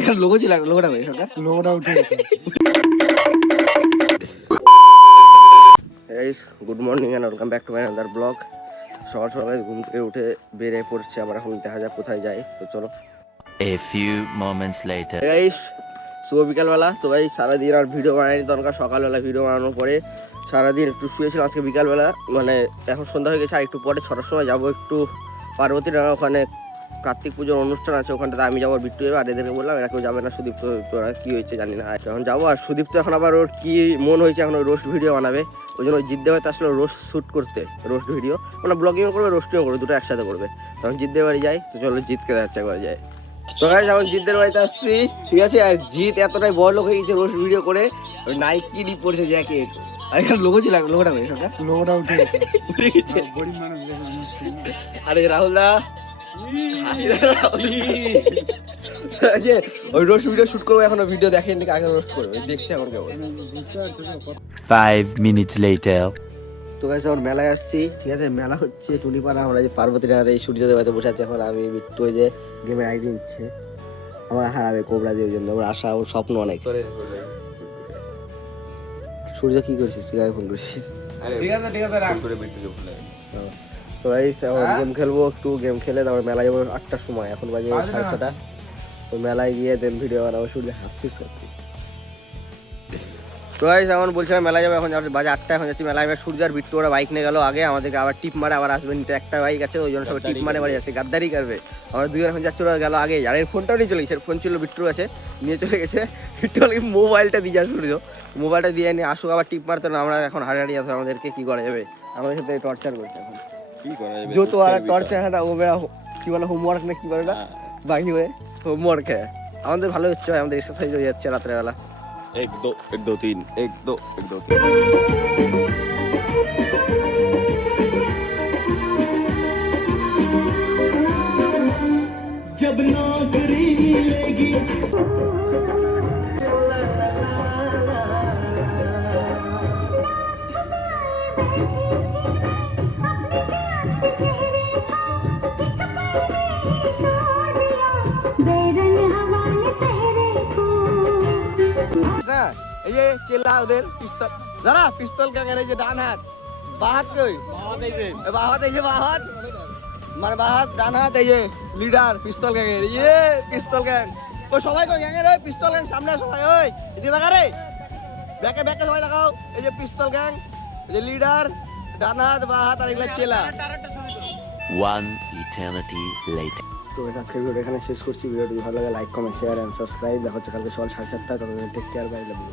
এখানে লোগো ছিল, লোগোটা ভাই সরকার, লোগোটা উঠে গেছে। Guys good morning and welcome back to my another blog. সকাল সকাল ঘুম থেকে উঠে বেরিয়ে পড়ছে, আবার এখন দেখা যাক কোথায় যাই। তো চলো। A few moments later. Guys শুভ বিকালবেলা। তো ভাই সারাদিন আর ভিডিও বানাইনি, তখনকার সকালবেলা ভিডিও বানানোর পরে সারাদিন একটু শুয়েছিলাম। আজকে বিকালবেলা মানে এখন সন্ধ্যা হয়ে গেছে, আর একটু পরে 6টার সময় যাবো একটু পার্বতী ডাঙ্গা, ওখানে কার্তিক পুজোর অনুষ্ঠান আছে, ওখানটাতে আমি যাবো, বিট্টু যাবে। আর এদেরকে বললাম এরা কেউ যাবে না, সুদীপ্ত তোরা কি হয়েছে জানি না, এখন যাবো। আর সুদীপ্ত এখন আবার ওর কি মন হয়েছে, এখন ওই রোস্ট ভিডিও বানাবে, ওই জন্য ওই জিদ্দে বাড়িতে আসলে রোস্ট শ্যুট করতে, রোস্ট ভিডিও মানে ব্লগিংও করবে রোস্টিংও করবে, দুটো একসাথে করবে। তখন জিদ্দের বাড়ি যাই। তো চলো জিতকে যাচ্ছে একবার যাই। তো গাইস এখন জিদ্দের বাড়িতে আসছি, ঠিক আছে। আর জিত এতটাই বড় লোক হয়ে গেছে রোস্ট ভিডিও করে, ওই নাইকি নি পড়ছে জ্যাকেট। আর এখানে লোগো ছিল, লোগোটা ভাই সরকার, লোগোটা উঠে গেছে। আরে রাহুল দা ওই রোস্ট ভিডিও শুট করবো, এখনো ভিডিও দেখেন আগে রোস্ট করবো, দেখছে এখন কেমন। 5 minutes later. তো গাইস এখন মেলায় আসছি, ঠিক আছে। মেলা হচ্ছে টুনিপাড়া, আমরা যে পার্বতীর এই সূর্যদেব বাড়িতে বসে আছি। এখন আমি বিট্টু যে গেমে আইডি নিচ্ছে, আমার হারাবে কোবরা দিয়ে, ওই জন্য আমার আশা, ওর স্বপ্ন অনেক। সূর্য কি করছিস তুই, আগে ফোন করছিস? তো গাইস এখন গেম খেলবো, একটু গেম খেলে তারপর মেলায় যাবো 8টার সময়, এখন বাজে 6:30। তো মেলায় গিয়ে দেন ভিডিও বানাবো। সূর্য হাসছিস সত্যি। তো গাইস এখন বলছিলাম মেলায় যাবো, এখন বাজে 8টা, এখন যাচ্ছি মেলায়। এবার সূর্য আর বিট্টু ওরা বাইক নিয়ে গেল আগে, আমাদেরকে আবার টিপ মারে আবার আসবেন, একটা বাইক আছে, ওই জন্য সবাই টিপ মারে বাড়ি যাচ্ছে, গাদ্দারি করবে। আমরা দুজন এখন যাচ্ছি, ওরা গেল আগে। আর এর ফোনটাও নিয়ে চলে গেছে, ফোন ছিল বিট্টুর কাছে, নিয়ে চলে গেছে। বিট্টু মোবাইলটা দিয়ে যায়, সূর্য মোবাইলটা দিয়ে নিয়ে আসুক, আবার টিপ মারতে না, আমরা এখন হাড়াহাড়ি আসবো, আমাদেরকে কি করা যাবে, আমাদের সাথে টর্চার করছে এখন। কি করা যাবে, যত আর টর্চার হ্যাঁ, ও মেরা কি বলে হোমওয়ার্ক না কি বলে না, বাকি হয়ে হোমওয়ার্ক হ্যাঁ। আমাদের ভালো হচ্ছে, আমাদের এক্সারসাইজ হয়ে যাচ্ছে রাত্রেবেলা। 1 2 1 2 3 1 2 1 2 3। जब नौकरी मिलेगी এই যে চেলা ওদের পিস্তল, যারা পিস্তল গ্যাংয়ের এই যে ডান হাত, বাহাত কই বাহাত, এই যে বাহাত মানে বাহাত, ডান হাত এই যে লিডার পিস্তল গ্যাংয়ের, ইয়ে পিস্তল গ্যাং। কই সবাই কই গ্যাংয়ের, এই পিস্তল গ্যাং সামনে সবাই, ওই এদিকে দেখা রে, ব্যাকে ব্যাকে সবাই দেখাও। এই যে পিস্তল গ্যাং, এই যে লিডার, ডান হাত বাহাত, আর এগুলা চেলা। 1 eternity later. তো ভিডিওটা এখানে শেষ করছি। ভিডিওটি ভালো লাগে like comment share and subscribe. দেখা হচ্ছে কালকে সকাল 7:30। ততক্ষণ take care, bye, love you.